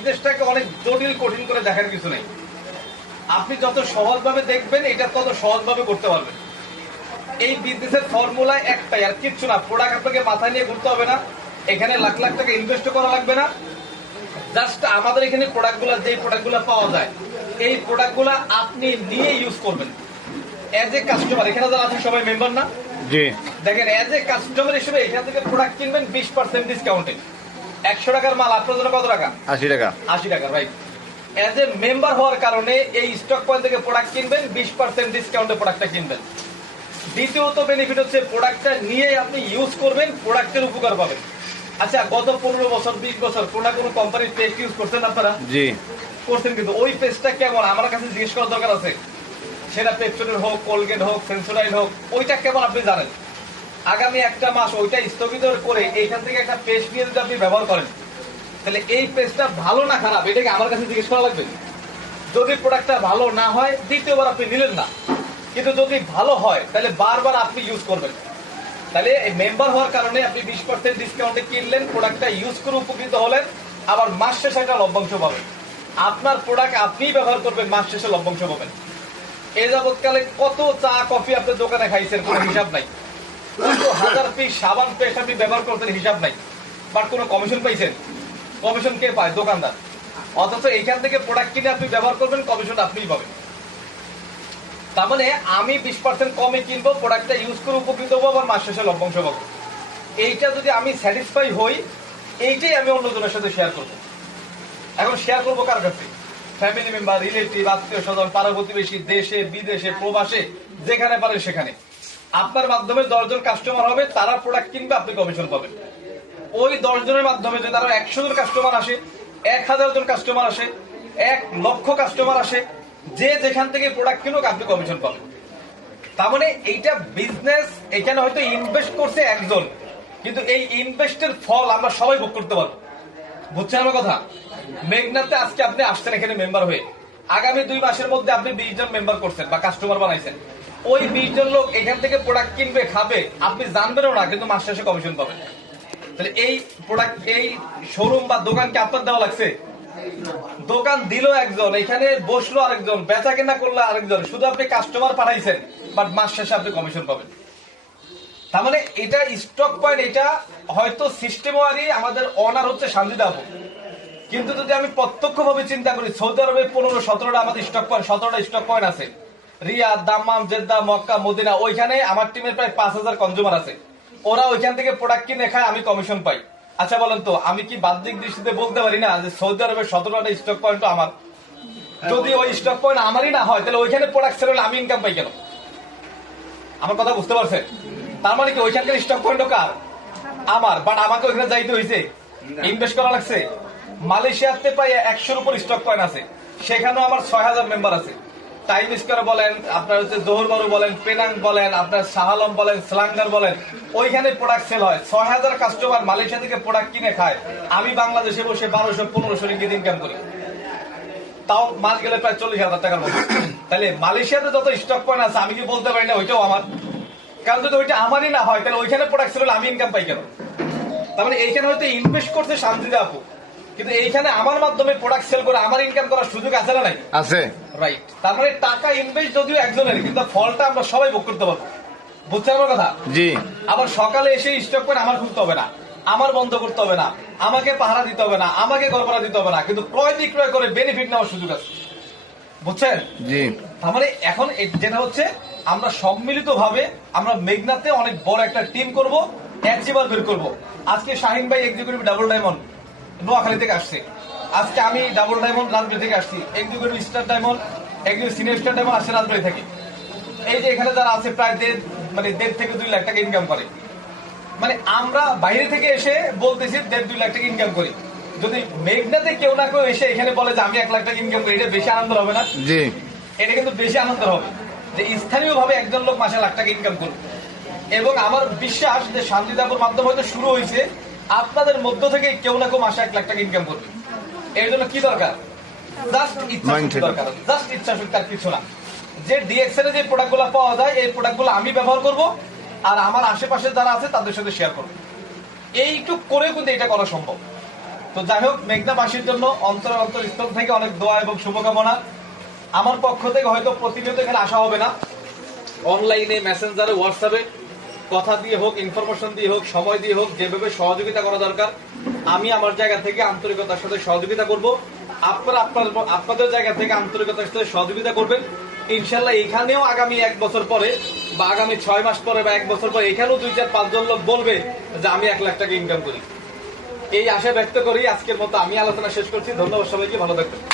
বিজনেসটাকে অনেক জটিল কঠিন করে দেখার কিছু নেই। আপনি যত সহজভাবে দেখবেন এটা তত সহজভাবে করতে পারবেন। এই বিজনেসের ফর্মুলা একটাই আর কিচ্ছু না। প্রোডাক্ট আপনাকে মাথায় নিয়ে ঘুরতে হবে না। এখানে লাখ লাখ টাকা ইনভেস্ট করা লাগবে না। জাস্ট আমাদের এখানে প্রোডাক্টগুলো যেই প্রোডাক্টগুলো পাওয়া যায় এই প্রোডাক্টগুলো আপনি নিয়ে ইউজ করবেন। অ্যাজ এ কাস্টমার এখানে যারা আছেন সবাই মেম্বার না? জি। দেখেন অ্যাজ এ কাস্টমার হিসেবে এখান থেকে প্রোডাক্ট কিনবেন বিশ পার্সেন্ট ডিসকাউন্টে একশো টাকার মাল আপনার জন্য কত টাকা? আশি টাকা। আশি টাকা রাইট অ্যাজ এ মেম্বার হওয়ার কারণে এই স্টক পয়েন্ট থেকে প্রোডাক্ট কিনবেন বিশ পার্সেন্ট ডিসকাউন্টে প্রোডাক্টটা কিনবেন। দ্বিতীয়ত বেনিফিট হচ্ছে প্রোডাক্টটা নিয়ে আপনি ইউজ করবেন প্রোডাক্টের উপকার পাবেন। আচ্ছা গত পনেরো বছর বিশ বছর কোনো না কোনো কোম্পানির পেস্ট ইউজ করছেন আপনারা? জি। করছেন কিন্তু। ওই পেস্টটা কেমন? আমার কাছে জিজ্ঞেস করার দরকার আছে। সেটা পেপসোডের হোক কোলগেট হোক সেন্সোডাইন হোক ওইটা কেমন আপনি জানেন? আগামী একটা মাস ওইটা স্থগিত করে এইখান থেকে একটা পেস্ট নিয়ে যদি আপনি ব্যবহার করেন, তাহলে এই পেস্টটা ভালো না খারাপ? এটাকে আমার কাছে জিজ্ঞেস করা লাগবে। যদি প্রোডাক্টটা ভালো না হয়, দ্বিতীয়বার আপনি নিলেন না। কিন্তু যদি ভালো হয়, তাহলে বারবার আপনি ইউজ করবেন। তাহলে মেম্বার হওয়ার কারণে আপনি বিশ পার্সেন্ট ডিসকাউন্টে কিনলেন প্রোডাক্টটা ইউজ করে উপকৃত হলেন, আবার মাস শেষে একটা লভ্যাংশ পাবেন। আপনার প্রোডাক্ট আপনিই ব্যবহার করবেন, মাস শেষে লভ্যাংশ পাবেন। এ যাবৎকালে কত চা, কফি আপনার দোকানে খাইছেন, কোনো হিসাব নাই। হাজার পিস সাবান আপনি ব্যবহার করতেন, হিসাব নাই। কোনো কমিশন পাইছেন। কমিশন কে পায়? দোকানদার। অথচ এইখান থেকে প্রোডাক্ট কিনে আপনি ব্যবহার করবেন কমিশন আপনিই পাবেন। তার মানে আমি বিশ পার্সেন্ট কমে কিনবো প্রোডাক্টটা ইউজ করে উপকৃত হব, আবার মাস শেষে লভ্যাংশ পাবো। এইটা যদি আমি স্যাটিসফাই হই, এইটাই আমি অন্যজনের সাথে শেয়ার করব। এখন শেয়ার করব কার কাছে? ফ্যামিলি মেম্বার রিলেটিভ আত্মীয় স্বজন পাড়া প্রতিবেশী দেশে, বিদেশে, প্রবাসে, যেখানে পারেন সেখানে। আপনার মাধ্যমে দশজন কাস্টমার হবে, তারা প্রোডাক্ট কিনবে, আপনি কমিশন পাবেন। ওই দশজনের মাধ্যমে যদি আরও একশো জন কাস্টমার আসে, এক হাজার জন কাস্টমার আসে, এক লক্ষ কাস্টমার আসে, যে যেখান থেকে প্রোডাক্ট কিনুক, আপনি কমিশন পাবেন। তার মানে এইটা বিজনেস এখানে হয়তো ইনভেস্ট করছে একজন, কিন্তু এই ইনভেস্টের ফল আমরা সবাই ভোগ করতে পারব। বুঝছেন আমার কথা? মেঘনাতে আজকে আপনি আসছেন এখানে মেম্বার হয়ে। আগামী দুই মাসের মধ্যে আপনি বিশ জন মেম্বার করছেন বা কাস্টমার বানাইছেন। ওই বিশ জন লোক এখান থেকে প্রোডাক্ট কিনবে, খাবে। আপনি জানবেনও না, কিন্তু মাস শেষে কমিশন পাবেন তাহলে এই প্রোডাক্ট এই শোরুম বা দোকানকে আপনার দেওয়া লাগছে। দোকান দিল একজন, এখানে বসল আরেকজন বেচা কেনা করল আরেকজন। শুধু আপনি কাস্টমার পাঠাইছেন বাট মাস শেষে আপনি কমিশন পাবেন। তার মানে এটা স্টক পয়েন্ট এটা হয়তো সিস্টেমারি আমাদের অনার হচ্ছে শান্তিদা আপু কিন্তু যদি আমি প্রত্যক্ষভাবে চিন্তা করি, সৌদি আরবে পনেরো, সতেরোটা আমাদের স্টক পয়েন্ট সতেরোটা স্টক পয়েন্ট আছে। Riyadh Dammam Jeddah Mecca Medina ওইখানে আমার টিমের প্রায় পাঁচ হাজার কনজিউমার আছে। ওরা ওইখান থেকে প্রোডাক্ট কিনে খায় আমি কমিশন পাই। আচ্ছা বলেন তো আমি কি বাহ্যিক দৃষ্টিতে বলতে পারি না যে সৌদি আরবের সতেরোটা স্টক পয়েন্ট আমার? যদি ওই স্টক পয়েন্ট আমারই না হয় তাহলে ওইখানে প্রোডাক্ট সেল হলে আমি ইনকাম পাই কেন? আমার কথা বুঝতে পারছেন? তার মানে কি ওইখানকার স্টক পয়েন্ট কার? আমার বাট আমাকে ওইখানে যাইতে হয়েছে ইনভেস্ট করা লাগছে। মালয়েশিয়াতে প্রায় একশোর উপর স্টক পয়েন্ট আছে। সেখানেও আমার ছয় হাজার মেম্বার আছে। টাইম স্কোয়ার বলেন, আপনার হচ্ছে জোহর বারু বলেন, পেনাং বলেন, আপনার শাহালম বলেন, স্লাঙ্গার বলেন, ওইখানে প্রোডাক্ট সেল হয়। ছয় হাজার কাস্টমার মালয়েশিয়া থেকে প্রোডাক্ট কিনে খায়। আমি বাংলাদেশে বসে বারোশো, পনেরোশো রিঙ্গিত ইনকাম করি। তাও মাস গেলে প্রায় চল্লিশ হাজার টাকার মতো। তাহলে মালয়েশিয়াতে যত স্টক পয়েন্ট আছে, আমি কি বলতে পারি না, ওইটাও আমার। কারণ যদি ওইটা আমারই না হয়, তাহলে ওইখানে প্রোডাক্ট সেল হলে আমি ইনকাম পাই কেন? তার মানে এইখানে হয়তো ইনভেস্ট করছে শান্তিদা আপু। কিন্তু এইখানে আমার মাধ্যমে প্রোডাক্ট সেল করে আমার ইনকাম করার সুযোগ আছে না নাই? আছে। রাইট তার মানে টাকা ইনভেস্ট যদিও একজনের কিন্তু ফলটা আমরা সবাই ভোগ করতে পারব। বুঝছেন আমার কথা? জি। আবার সকালে এসে স্টক করে আমার খুলতে হবে না। আমার বন্ধ করতে হবে না। আমাকে পাহারা দিতে হবে না। আমাকে গড়পড়া দিতে হবে না। কিন্তু ক্রয় বিক্রয় করে বেনিফিট নেওয়ার সুযোগ আছে। বুঝছেন? জি। তার মানে এখন যেটা হচ্ছে আমরা সম্মিলিত ভাবে আমরা মেঘনাতে অনেক বড় একটা টিম করব অ্যাচিভার বের করব। আজকে শাহিন ভাই এক্সিকিউটিভ ডাবল ডায়মন্ড নোয়াখালী থেকে আসছে। আজকে আমি ডাবল ডায়মন্ড রাজবাড়ি থেকে আসছি। Executive star diamond executive senior star diamond আসছে রাজবাড়ি থেকে। এই যে এখানে যারা আছে প্রায় দেড় মানে দেড় থেকে দুই লাখ টাকা ইনকাম করে। মানে আমরা বাইরে থেকে এসে বলতেছি দেড় দুই লাখ টাকা ইনকাম করি। যদি মেঘনাতে কেউ না কেউ এসে এখানে বলে যে আমি এক লাখ টাকা ইনকাম করি এটা বেশি আনন্দ হবে না? জি। এটা কিন্তু বেশি আনন্দ হবে। যে স্থানীয় ভাবে একজন লোক মাসে লাখ টাকা ইনকাম করবে। এবং আমার বিশ্বাস যে শান্তিদাপুর মাধ্যমে হয়তো শুরু হয়েছে আপনাদের মধ্য থেকে কেউ না কেউ মাসে এক লাখ টাকা ইনকাম করবে। এর জন্য কি দরকার? জাস্ট ইচ্ছা দরকার। জাস্ট ইচ্ছা শক্তি আর কিছু না। যে ডিএক্সএল এর যে প্রোডাক্টগুলো পাওয়া যায় এই প্রোডাক্টগুলো আমি ব্যবহার করব আর আমার আশেপাশে যারা আছে তাদের সাথে শেয়ার করব। এইটুক করে কিন্তু এটা করা সম্ভব। তো যাই হোক মেঘনাবাসীর জন্য অন্তর অন্তর স্তর থেকে অনেক দোয়া এবং শুভকামনা। আমার পক্ষ থেকে হয়তো প্রতিনিয়ত এখানে আসা হবে না। অনলাইনে মেসেঞ্জারে হোয়াটসঅ্যাপে কথা দিয়ে হোক ইনফরমেশন দিয়ে হোক, সময় দিয়ে হোক, যেভাবে সহযোগিতা করা দরকার, আমি আমার জায়গা থেকে আন্তরিকতার সাথে সহযোগিতা করব। আপনারা আপনার আপনাদের জায়গা থেকে আন্তরিকতার সাথে সহযোগিতা করবেন। ইনশাল্লাহ এখানেও আগামী এক বছর পরে বা আগামী ছয় মাস পরে বা এক বছর পরে এখানেও দুই চার পাঁচজন লোক বলবে যে আমি এক লাখ টাকা ইনকাম করি। এই আশা ব্যক্ত করি আজকের মতো আমি আলোচনা শেষ করছি। ধন্যবাদ সবাইকে, ভালো থাকবেন।